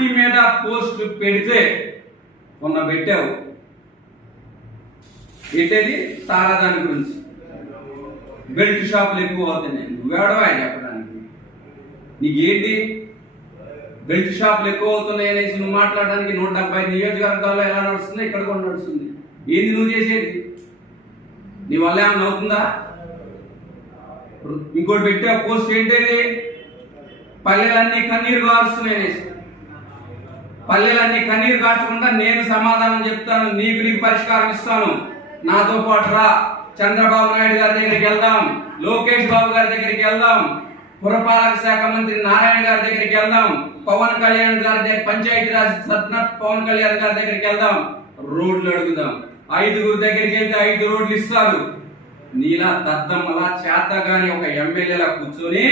Party మీద post పెడితే మొన్న పెట్టావు ఏంటది తారాదాని గురించి బెల్ట్ షాపులు ఎక్కువ అవుతున్నాయి. నువ్వేడవా చెప్పడానికి? నీకేంటి బెల్ట్ షాపులు ఎక్కువ అవుతున్నాయి అనేసి నువ్వు మాట్లాడడానికి 170 నియోజకవర్గాల్లో ఎలా నడుస్తుంది, ఇక్కడ కూడా నడుస్తుంది. ఏంది నువ్వు చేసేది? నీ వల్ల ఏమన్నా అవుతుందా? ఇంకోటి పెట్టే పోస్ట్ ఏంటది పల్లెలన్నీ కన్నీరు కారుస్తున్నాయి అనేసి. పల్లెలన్నీ కన్నీరు కార్చకుండా నేను సమాధానం చెప్తాను, నీకు పరిష్కారం ఇస్తాను. నాతో పాటు రా, చంద్రబాబు నాయుడు గారి దగ్గరికి వెళ్దాం, లోకేష్ బాబు గారి దగ్గరికి వెళ్దాం, పురపాలక శాఖ మంత్రి నారాయణ గారి దగ్గరికి వెళ్దాం, పవన్ కళ్యాణ్ గారి దగ్గర పంచాయతీరాజ్ సత్న పవన్ కళ్యాణ్ గారి దగ్గరికి వెళ్దాం, రోడ్లు అడుగుదాం. 5 దగ్గరికి వెళ్తే 5 రోడ్లు ఇస్తారు. నీలా దద్దమ్మలా చేతగాని ఒక ఎమ్మెల్యేలా కూర్చొని